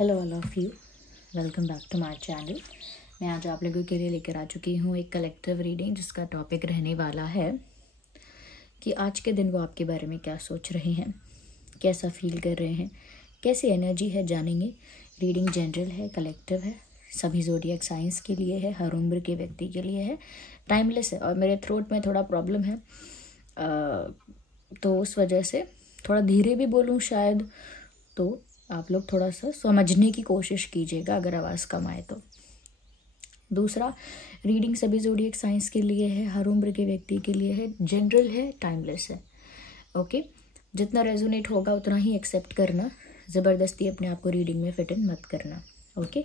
Hello all of you, welcome back to my channel. मैं आज आप लोगों के लिए लेकर आ चुकी हूँ एक कलेक्टिव रीडिंग, जिसका टॉपिक रहने वाला है कि आज के दिन वो आपके बारे में क्या सोच रहे हैं, कैसा फील कर रहे हैं, कैसी एनर्जी है, जानेंगे। रीडिंग जनरल है, कलेक्टिव है, सभी ज़ोडिएक साइंस के लिए है, हर उम्र के व्यक्ति के लिए है, टाइमलेस है। और मेरे थ्रोट में थोड़ा प्रॉब्लम है, तो उस वजह से थोड़ा धीरे भी बोलूँ शायद, तो आप लोग थोड़ा सा समझने की कोशिश कीजिएगा अगर आवाज़ कम आए तो। दूसरा, रीडिंग सभी ज़ोडिएक साइंस के लिए है, हर उम्र के व्यक्ति के लिए है, जनरल है, टाइमलेस है। ओके, जितना रेजोनेट होगा उतना ही एक्सेप्ट करना, ज़बरदस्ती अपने आप को रीडिंग में फिट इन मत करना। ओके,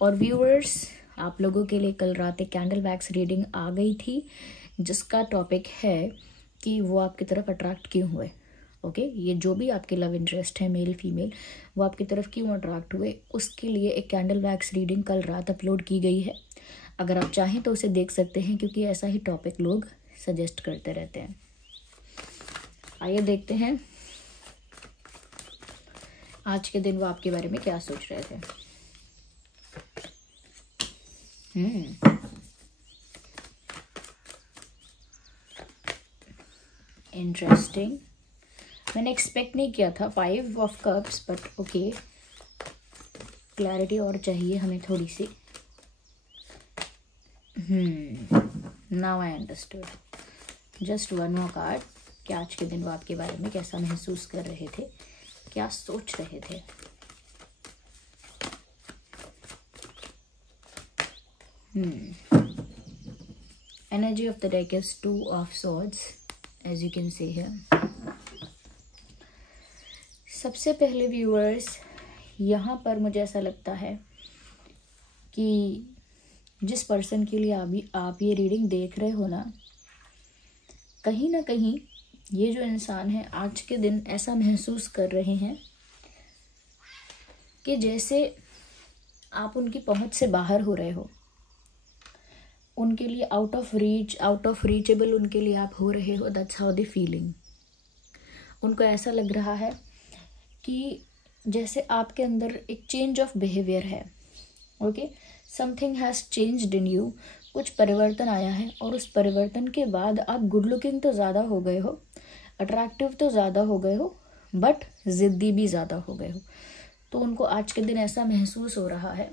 और व्यूअर्स, आप लोगों के लिए कल रात एक कैंडल वैक्स रीडिंग आ गई थी, जिसका टॉपिक है कि वो आपकी तरफ अट्रैक्ट क्यों हुए। ओके, ये जो भी आपके लव इंटरेस्ट है, मेल फीमेल, वो आपकी तरफ क्यों अट्रैक्ट हुए, उसके लिए एक कैंडल वैक्स रीडिंग कल रात अपलोड की गई है। अगर आप चाहें तो उसे देख सकते हैं, क्योंकि ऐसा ही टॉपिक लोग सजेस्ट करते रहते हैं। आइए देखते हैं आज के दिन वो आपके बारे में क्या सोच रहे थे। इंटरेस्टिंग, मैंने एक्सपेक्ट नहीं किया था 5 of cups, but okay, clarity और चाहिए हमें थोड़ी सी। Now I understood. Just one more card कि आज के दिन वो आपके बारे में कैसा महसूस कर रहे थे, क्या सोच रहे थे। Energy of the deck is 2 of swords, as you can see here. सबसे पहले व्यूअर्स, यहाँ पर मुझे ऐसा लगता है कि जिस पर्सन के लिए आप ये रीडिंग देख रहे हो ना कहीं ये जो इंसान है आज के दिन ऐसा महसूस कर रहे हैं कि जैसे आप उनकी पहुंच से बाहर हो रहे हो, उनके लिए आउट ऑफ रीचेबल उनके लिए आप हो रहे हो। That's how they feeling. उनको ऐसा लग रहा है कि जैसे आपके अंदर एक चेंज ऑफ बिहेवियर है। Okay, something has changed in you, कुछ परिवर्तन आया है, और उस परिवर्तन के बाद आप गुड लुकिंग तो ज़्यादा हो गए हो, अट्रैक्टिव तो ज़्यादा हो गए हो, बट ज़िद्दी भी ज़्यादा हो गए हो। तो उनको आज के दिन ऐसा महसूस हो रहा है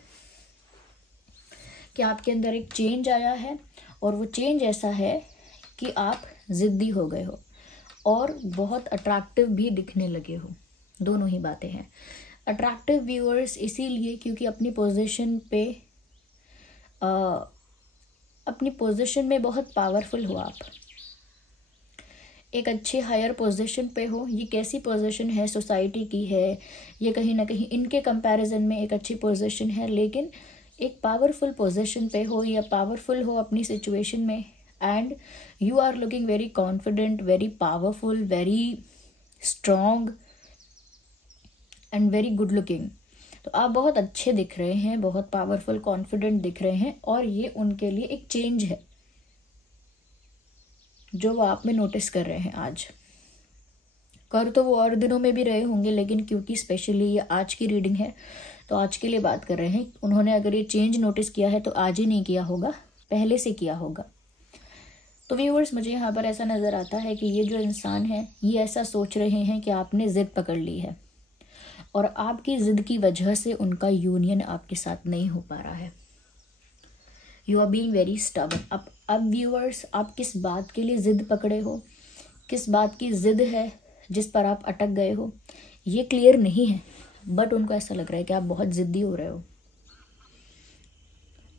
कि आपके अंदर एक चेंज आया है, और वो चेंज ऐसा है कि आप ज़िद्दी हो गए हो और बहुत अट्रैक्टिव भी दिखने लगे हो। दोनों ही बातें हैं। अट्रैक्टिव व्यूअर्स इसीलिए क्योंकि अपनी पोजीशन में बहुत पावरफुल हो आप, एक अच्छे हायर पोजीशन पे हो। ये कैसी पोजीशन है, सोसाइटी की है, ये कहीं ना कहीं इनके कंपैरिजन में एक अच्छी पोजीशन है, लेकिन एक पावरफुल पोजीशन पे हो या पावरफुल हो अपनी सिचुएशन में, and you are looking very confident, very powerful, very strong and very good looking. तो आप बहुत अच्छे दिख रहे हैं, बहुत पावरफुल, कॉन्फिडेंट दिख रहे हैं, और ये उनके लिए एक चेंज है जो वो आप में नोटिस कर रहे हैं आज। कर तो वो और दिनों में भी रहे होंगे, लेकिन क्योंकि स्पेशली ये आज की रीडिंग है तो आज के लिए बात कर रहे हैं। उन्होंने अगर ये चेंज नोटिस किया है तो आज ही नहीं किया होगा, पहले से किया होगा। तो व्यूअर्स, मुझे यहाँ पर ऐसा नज़र आता है कि ये जो इंसान है ये ऐसा सोच रहे हैं कि आपने जिद पकड़ ली है, और आपकी जिद की वजह से उनका यूनियन आपके साथ नहीं हो पा रहा है। You are being very stubborn. अब व्यूअर्स, आप किस बात के लिए जिद पकड़े हो, किस बात की जिद है जिस पर आप अटक गए हो, ये क्लियर नहीं है, बट उनको ऐसा लग रहा है कि आप बहुत जिद्दी हो रहे हो,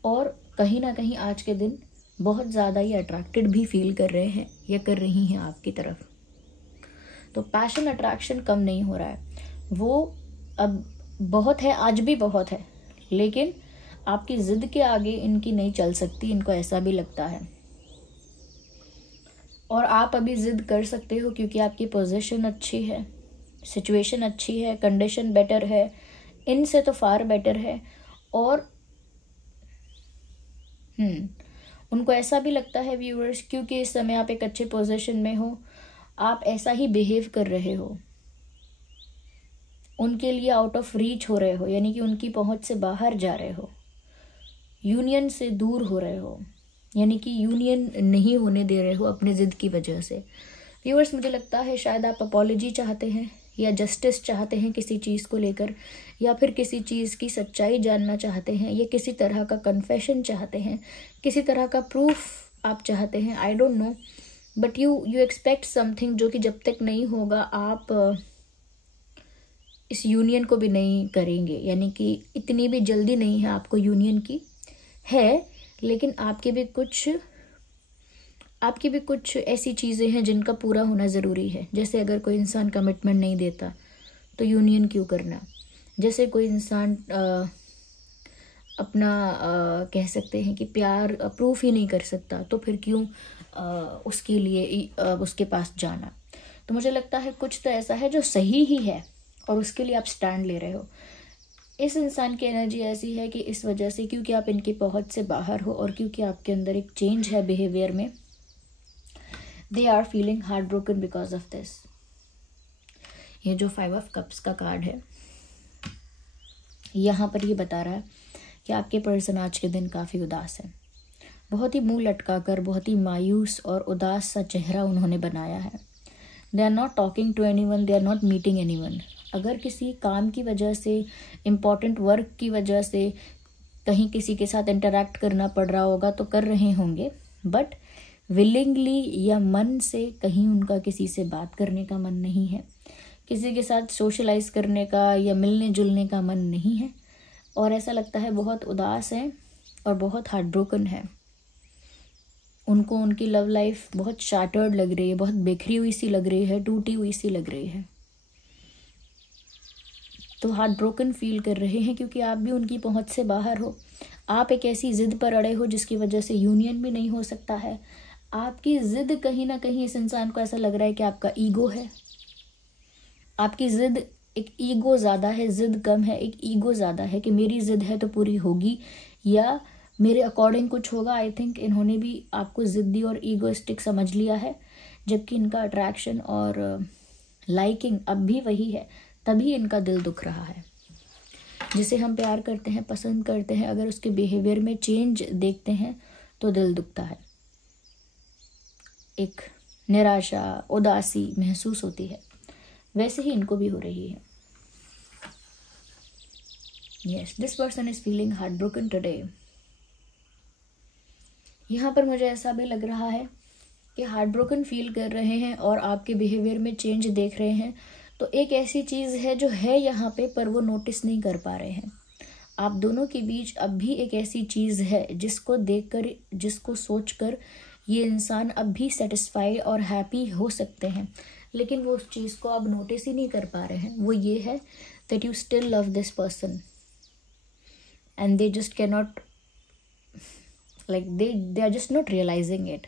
और कहीं ना कहीं आज के दिन बहुत ज़्यादा ही अट्रैक्टेड भी फील कर रहे हैं या कर रही हैं आपकी तरफ। तो पैशन, अट्रैक्शन कम नहीं हो रहा है, वो अब बहुत है, आज भी बहुत है, लेकिन आपकी जिद के आगे इनकी नहीं चल सकती, इनको ऐसा भी लगता है। और आप अभी जिद कर सकते हो क्योंकि आपकी पोजीशन अच्छी है, सिचुएशन अच्छी है, कंडीशन बेटर है, इनसे तो फार बेटर है, और उनको ऐसा भी लगता है व्यूअर्स, क्योंकि इस समय आप एक अच्छे पोजीशन में हो, आप ऐसा ही बिहेव कर रहे हो, उनके लिए आउट ऑफ रीच हो रहे हो, यानी कि उनकी पहुंच से बाहर जा रहे हो, यूनियन से दूर हो रहे हो, यानी कि यूनियन नहीं होने दे रहे हो अपने जिद की वजह से। व्यूअर्स, मुझे लगता है शायद आप अपॉलॉजी चाहते हैं या जस्टिस चाहते हैं किसी चीज़ को लेकर, या फिर किसी चीज़ की सच्चाई जानना चाहते हैं, या किसी तरह का कन्फेशन चाहते हैं, किसी तरह का प्रूफ आप चाहते हैं, I don't know, but you expect something जो कि जब तक नहीं होगा आप इस यूनियन को भी नहीं करेंगे, यानी कि इतनी भी जल्दी नहीं है आपको यूनियन की, है, लेकिन आपकी भी कुछ ऐसी चीज़ें हैं जिनका पूरा होना ज़रूरी है। जैसे अगर कोई इंसान कमिटमेंट नहीं देता तो यूनियन क्यों करना, जैसे कोई इंसान अपना कह सकते हैं कि प्यार प्रूफ ही नहीं कर सकता तो फिर क्यों उसके लिए उसके पास जाना। तो मुझे लगता है कुछ तो ऐसा है जो सही ही है और उसके लिए आप स्टैंड ले रहे हो। इस इंसान की एनर्जी ऐसी है कि इस वजह से, क्योंकि आप इनकी पहुंच से बाहर हो और क्योंकि आपके अंदर एक चेंज है बिहेवियर में, they are feeling heart broken because of this. ये जो 5 ऑफ कप्स का कार्ड है, यहाँ पर ये बता रहा है कि आपके पर्सन आज के दिन काफ़ी उदास है। बहुत ही मुंह लटका कर, बहुत ही मायूस और उदास सा चेहरा उन्होंने बनाया है। They are not talking to anyone, they are not meeting anyone. अगर किसी काम की वजह से, इम्पॉर्टेंट वर्क की वजह से कहीं किसी के साथ इंटरैक्ट करना पड़ रहा होगा तो कर रहे होंगे, बट विलिंगली या मन से कहीं उनका किसी से बात करने का मन नहीं है, किसी के साथ सोशलाइज करने का या मिलने जुलने का मन नहीं है, और ऐसा लगता है बहुत उदास है और बहुत हार्ट ब्रोकन है। उनको उनकी लव लाइफ बहुत शार्टर्ड लग रही है, बहुत बिखरी हुई सी लग रही है, टूटी हुई सी लग रही है। तो हार्ट ब्रोकन फील कर रहे हैं क्योंकि आप भी उनकी पहुंच से बाहर हो। आप एक ऐसी जिद पर अड़े हो जिसकी वजह से यूनियन भी नहीं हो सकता है। आपकी जिद कहीं ना कहीं इस इंसान को ऐसा लग रहा है कि आपका ईगो है, आपकी जिद एक ईगो ज़्यादा है, जिद कम है, एक ईगो ज़्यादा है कि मेरी जिद है तो पूरी होगी या मेरे अकॉर्डिंग कुछ होगा। आई थिंक इन्होंने भी आपको जिद्दी और ईगोइस्टिक समझ लिया है, जबकि इनका अट्रैक्शन और लाइकिंग अब भी वही है, तभी इनका दिल दुख रहा है। जिसे हम प्यार करते हैं, पसंद करते हैं, अगर उसके बिहेवियर में चेंज देखते हैं तो दिल दुखता है, एक निराशा, उदासी महसूस होती है। वैसे ही इनको भी हो रही है। Yes, this person is feeling heart broken today. यहाँ पर मुझे ऐसा भी लग रहा है कि हार्ट ब्रोकन फील कर रहे हैं और आपके बिहेवियर में चेंज देख रहे हैं, तो एक ऐसी चीज़ है जो है यहाँ पे पर वो नोटिस नहीं कर पा रहे हैं। आप दोनों के बीच अब भी एक ऐसी चीज़ है जिसको देखकर, जिसको सोचकर ये इंसान अब भी सेटिस्फाई और हैप्पी हो सकते हैं, लेकिन वो उस चीज़ को अब नोटिस ही नहीं कर पा रहे हैं। वो ये है that you still love this person and they just cannot, like they are just not realizing it.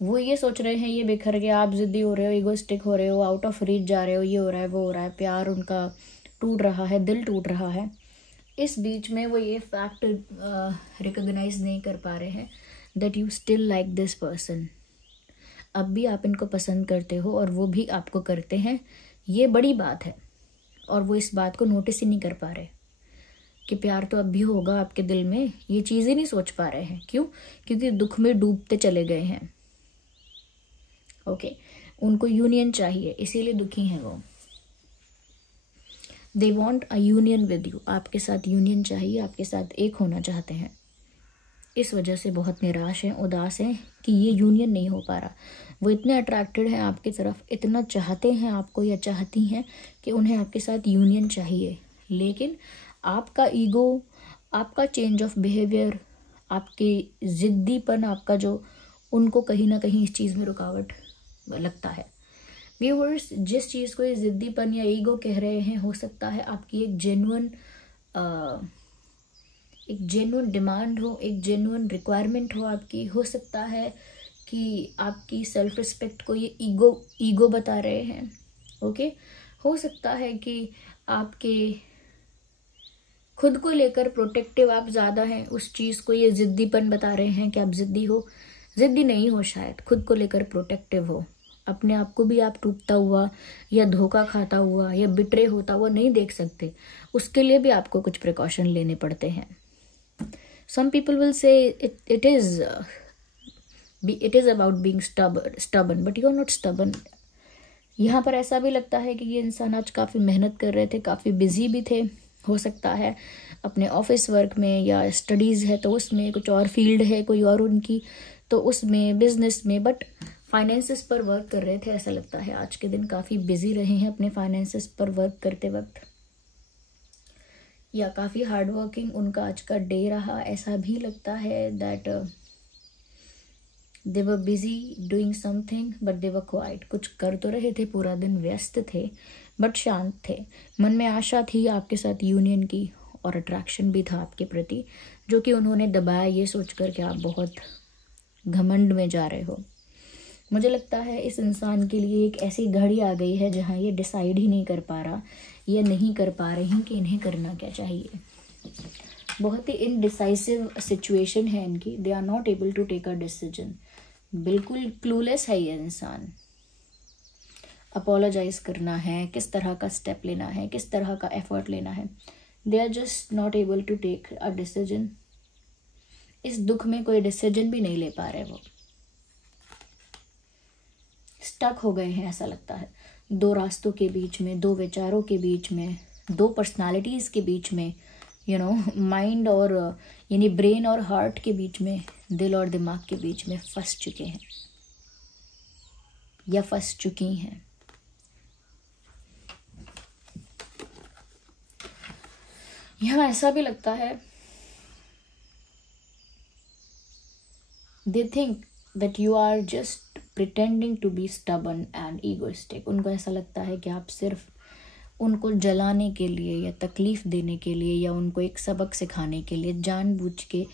वो ये सोच रहे हैं ये बिखर गया, आप जिद्दी हो रहे हो, ईगोस्टिक हो रहे हो, आउट ऑफ रीच जा रहे हो, ये हो रहा है, वो हो रहा है, प्यार उनका टूट रहा है, दिल टूट रहा है। इस बीच में वो ये फैक्ट रिकॉग्नाइज नहीं कर पा रहे हैं that you still like this person. अब भी आप इनको पसंद करते हो और वो भी आपको करते हैं, ये बड़ी बात है, और वो इस बात को नोटिस ही नहीं कर पा रहे कि प्यार तो अब भी होगा आपके दिल में। ये चीज़ ही नहीं सोच पा रहे हैं। क्यों? क्योंकि दुख में डूबते चले गए हैं। ओके, उनको यूनियन चाहिए, इसीलिए दुखी हैं वो। They want a union with you, आपके साथ यूनियन चाहिए, आपके साथ एक होना चाहते हैं। इस वजह से बहुत निराश हैं, उदास हैं कि ये यूनियन नहीं हो पा रहा। वो इतने अट्रैक्टेड हैं आपकी तरफ, इतना चाहते हैं आपको या चाहती हैं कि उन्हें आपके साथ यूनियन चाहिए, लेकिन आपका ईगो, आपका चेंज ऑफ बिहेवियर, आपके ज़िद्दीपन, आपका जो, उनको कहीं ना कहीं इस चीज़ में रुकावट लगता है। व्यूअर्स, जिस चीज़ को ये ज़िद्दीपन या ईगो कह रहे हैं, हो सकता है आपकी एक जेन्युइन डिमांड हो, एक जेन्युइन रिक्वायरमेंट हो आपकी। हो सकता है कि आपकी सेल्फ रिस्पेक्ट को ये ईगो बता रहे हैं। ओके, हो सकता है कि आपके खुद को लेकर प्रोटेक्टिव आप ज़्यादा हैं, उस चीज़ को ये ज़िद्दीपन बता रहे हैं कि आप ज़िद्दी हो। ज़िद्दी नहीं हो, शायद खुद को लेकर प्रोटेक्टिव हो, अपने आप को भी आप टूटता हुआ या धोखा खाता हुआ या बिट्रे होता हुआ नहीं देख सकते, उसके लिए भी आपको कुछ प्रिकॉशन लेने पड़ते हैं. Some people will say it is about being stubborn, but you are not stubborn. यहाँ पर ऐसा भी लगता है कि ये इंसान आज काफ़ी मेहनत कर रहे थे, काफ़ी बिजी भी थे, हो सकता है अपने ऑफिस वर्क में, या स्टडीज़ है तो उसमें, कुछ और फील्ड है कोई और उनकी तो उसमें, बिजनेस में, बट फाइनेंसेस पर वर्क कर रहे थे. ऐसा लगता है आज के दिन काफ़ी बिजी रहे हैं अपने फाइनेंसेस पर वर्क करते वक्त, या काफ़ी हार्ड वर्किंग उनका आज का डे रहा. ऐसा भी लगता है that they were busy doing something but they were quite. कुछ कर तो रहे थे, पूरा दिन व्यस्त थे बट शांत थे. मन में आशा थी आपके साथ यूनियन की, और अट्रैक्शन भी था आपके प्रति, जो कि उन्होंने दबाया ये सोचकर कि आप बहुत घमंड में जा रहे हो. मुझे लगता है इस इंसान के लिए एक ऐसी घड़ी आ गई है जहाँ ये डिसाइड ही नहीं कर पा रहा, ये नहीं कर पा रही कि इन्हें करना क्या चाहिए. बहुत ही इनडिसाइसिव सिचुएशन है इनकी. They are not able to take a decision. बिल्कुल क्लूलेस है ये इंसान. अपोलोजाइज करना है, किस तरह का स्टेप लेना है, किस तरह का एफर्ट लेना है. They are just not able to take a decision. इस दुख में कोई डिसीजन भी नहीं ले पा रहे. वो स्टक हो गए हैं, ऐसा लगता है, दो रास्तों के बीच में, दो विचारों के बीच में, दो पर्सनालिटीज़ के बीच में, माइंड और यानी ब्रेन और हार्ट के बीच में, दिल और दिमाग के बीच में फंस चुके हैं या फंस चुकी हैं. यहाँ ऐसा भी लगता है they think that you are just pretending to be stubborn and egoistic. उनको ऐसा लगता है कि आप सिर्फ उनको जलाने के लिए या तकलीफ देने के लिए या उनको एक सबक सिखाने के लिए जानबूझ के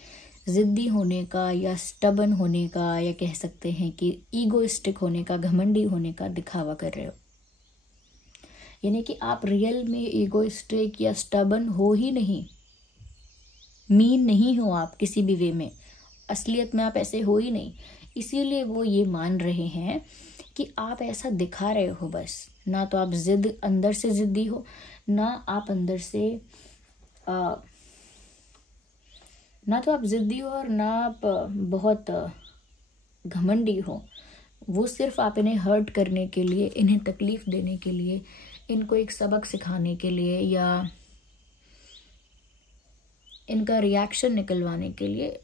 ज़िद्दी होने का या स्टबन होने का, या कह सकते हैं कि ईगोइस्टिक होने का, घमंडी होने का दिखावा कर रहे हो. यानी कि आप रियल में ईगोइस्टिक या स्टबन हो ही नहीं, मीन नहीं हो आप किसी भी वे में. असलियत में आप ऐसे हो ही नहीं. इसीलिए वो ये मान रहे हैं कि आप ऐसा दिखा रहे हो बस. ना तो आप जिद अंदर से जिद्दी हो, ना आप अंदर से ना तो आप जिद्दी हो और ना आप बहुत घमंडी हो. वो सिर्फ आप इन्हें हर्ट करने के लिए, इन्हें तकलीफ देने के लिए, इनको एक सबक सिखाने के लिए या इनका रिएक्शन निकलवाने के लिए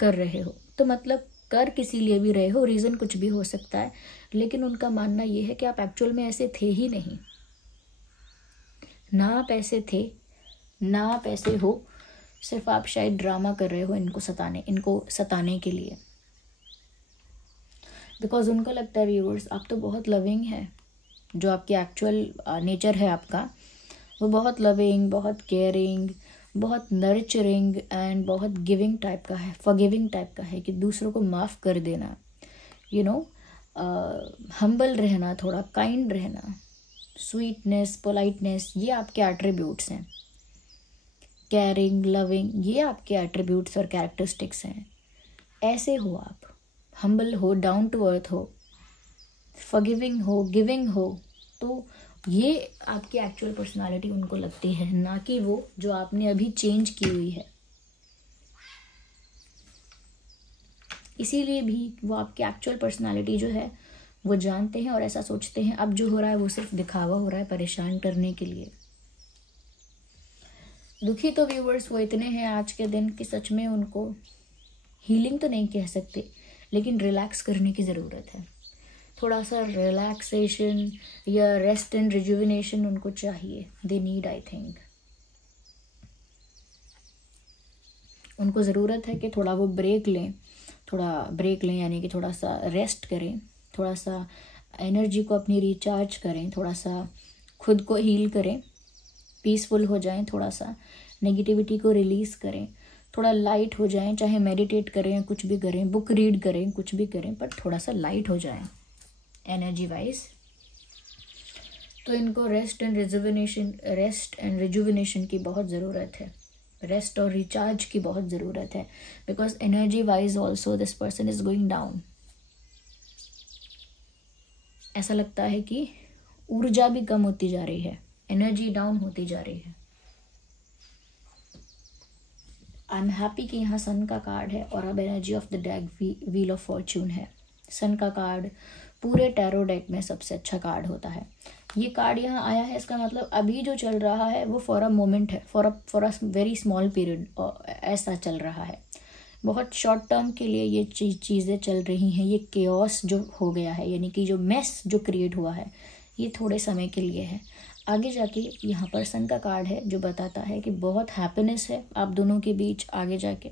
कर रहे हो. तो मतलब कर किसी लिए भी रहे हो, रीज़न कुछ भी हो सकता है, लेकिन उनका मानना ये है कि आप एक्चुअल में ऐसे थे ही नहीं. ना आप ऐसे थे, ना आप ऐसे हो. सिर्फ आप शायद ड्रामा कर रहे हो इनको सताने के लिए. बिकॉज उनको लगता है व्यूअर्स, आप तो बहुत लविंग है. जो आपकी एक्चुअल नेचर है आपका, वो बहुत लविंग, बहुत केयरिंग, बहुत नर्चरिंग एंड बहुत गिविंग टाइप का है, फॉरगिविंग टाइप का है, कि दूसरों को माफ़ कर देना, हम्बल रहना, थोड़ा काइंड रहना, स्वीटनेस, पोलाइटनेस, ये आपके एट्रीब्यूट्स हैं. केयरिंग, लविंग, ये आपके एट्रीब्यूट्स और कैरेक्टरिस्टिक्स हैं. ऐसे हो आप, हम्बल हो, डाउन टू अर्थ हो, फॉरगिविंग हो, गिविंग हो. तो ये आपकी एक्चुअल पर्सनालिटी उनको लगती है, ना कि वो जो आपने अभी चेंज की हुई है. इसीलिए भी वो आपकी एक्चुअल पर्सनालिटी जो है वो जानते हैं और ऐसा सोचते हैं अब जो हो रहा है वो सिर्फ दिखावा हो रहा है, परेशान करने के लिए. दुखी तो व्यूवर्स वो इतने हैं आज के दिन कि सच में उनको हीलिंग तो नहीं कह सकते, लेकिन रिलैक्स करने की ज़रूरत है. थोड़ा सा रिलैक्सेशन या रेस्ट एंड रिजुविनेशन उनको चाहिए. दे नीड, आई थिंक उनको ज़रूरत है कि थोड़ा वो ब्रेक लें, यानी कि थोड़ा सा रेस्ट करें, थोड़ा सा एनर्जी को अपनी रिचार्ज करें, थोड़ा सा खुद को हील करें, पीसफुल हो जाएं, थोड़ा सा नेगेटिविटी को रिलीज़ करें, थोड़ा लाइट हो जाएं, चाहे मेडिटेट करें, कुछ भी करें, बुक रीड करें, कुछ भी करें, पर थोड़ा सा लाइट हो जाएं एनर्जी वाइज. तो इनको रेस्ट एंड रिजुविनेशन की बहुत ज़रूरत है, रेस्ट और रिचार्ज की बहुत ज़रूरत है. Because energy wise also this person is going down. ऐसा लगता है कि ऊर्जा भी कम होती जा रही है, एनर्जी डाउन होती जा रही है। आई एम हैप्पी कि यहाँ सन का कार्ड है और अब energy of the deck wheel of Fortune है। सन का कार्ड पूरे टैरो डेक में सबसे अच्छा कार्ड होता है। ये कार्ड यहाँ आया है, इसका मतलब अभी जो चल रहा है वो फॉर अ मोमेंट है, for a very small period ऐसा चल रहा है। बहुत शॉर्ट टर्म के लिए ये चीज़ें चल रही हैं। ये केओस जो हो गया है, यानी कि जो मेस जो क्रिएट हुआ है, ये थोड़े समय के लिए है। आगे जाके यहाँ पर सन का कार्ड है जो बताता है कि बहुत हैप्पीनेस है आप दोनों के बीच। आगे जाके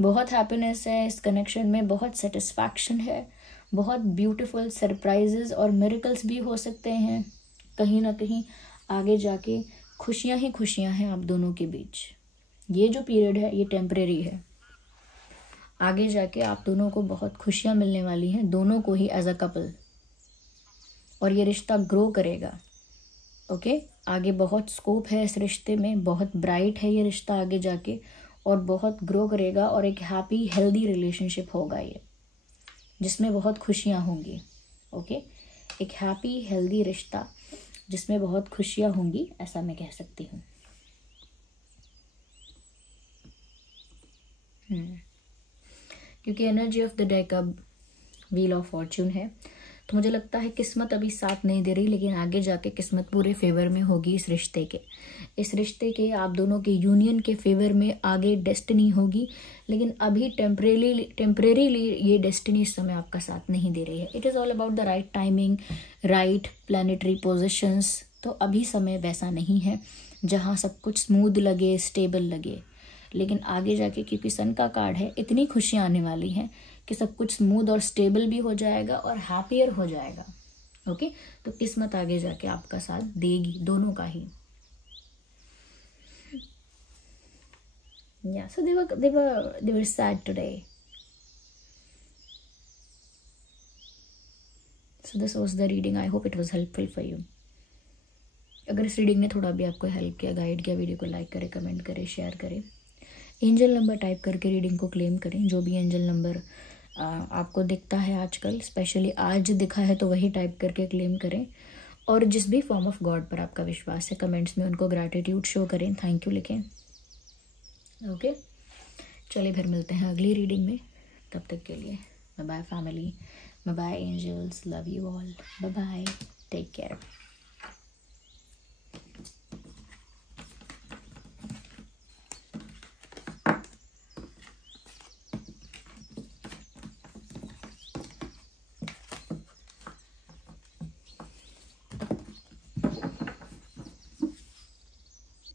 बहुत हैप्पीनेस है इस कनेक्शन में, बहुत सेटिस्फैक्शन है, बहुत ब्यूटीफुल सरप्राइजेस और मिरेकल्स भी हो सकते हैं। कहीं ना कहीं आगे जाके खुशियाँ ही खुशियाँ हैं आप दोनों के बीच। ये जो पीरियड है ये टेम्परेरी है। आगे जाके आप दोनों को बहुत खुशियाँ मिलने वाली हैं, दोनों को ही एज अ कपल, और ये रिश्ता ग्रो करेगा। ओके आगे बहुत स्कोप है इस रिश्ते में, बहुत ब्राइट है ये रिश्ता आगे जाके, और बहुत ग्रो करेगा और एक हैप्पी हेल्दी रिलेशनशिप होगा ये, जिसमें बहुत खुशियाँ होंगी। ओके एक हैप्पी हेल्दी रिश्ता जिसमें बहुत खुशियाँ होंगी, ऐसा मैं कह सकती हूँ। क्योंकि एनर्जी ऑफ द डेक अब व्हील ऑफ फॉर्च्यून है, तो मुझे लगता है किस्मत अभी साथ नहीं दे रही, लेकिन आगे जाके किस्मत पूरे फेवर में होगी इस रिश्ते के आप दोनों के यूनियन के फेवर में आगे डेस्टिनी होगी। लेकिन अभी टेम्परेरीली ये डेस्टिनी इस समय आपका साथ नहीं दे रही है। It is all about the right timing, right planetary positions. तो अभी समय वैसा नहीं है जहाँ सब कुछ स्मूथ लगे, स्टेबल लगे। लेकिन आगे जाके क्योंकि सन का कार्ड है, इतनी खुशियाँ आने वाली हैं कि सब कुछ स्मूथ और स्टेबल भी हो जाएगा और हैप्पियर हो जाएगा। ओके तो किस्मत आगे जाके आपका साथ देगी, दोनों का ही। Yeah, so they were sad today. So this was the reading. I hope it was helpful for you. अगर इस रीडिंग ने थोड़ा भी आपको हेल्प किया, गाइड किया, वीडियो को लाइक करें, कमेंट करें, शेयर करें। एंजल नंबर टाइप करके रीडिंग को क्लेम करें। जो भी एंजल नंबर आपको दिखता है आजकल, स्पेशली आज दिखा है तो वही टाइप करके क्लेम करें। और जिस भी फॉर्म ऑफ गॉड पर आपका विश्वास है, कमेंट्स में उनको ग्रैटिट्यूड शो करें, थैंक यू लिखें। ओके चलिए फिर मिलते हैं अगली रीडिंग में। तब तक के लिए bye bye family, bye bye angels, love you all, bye bye, take care.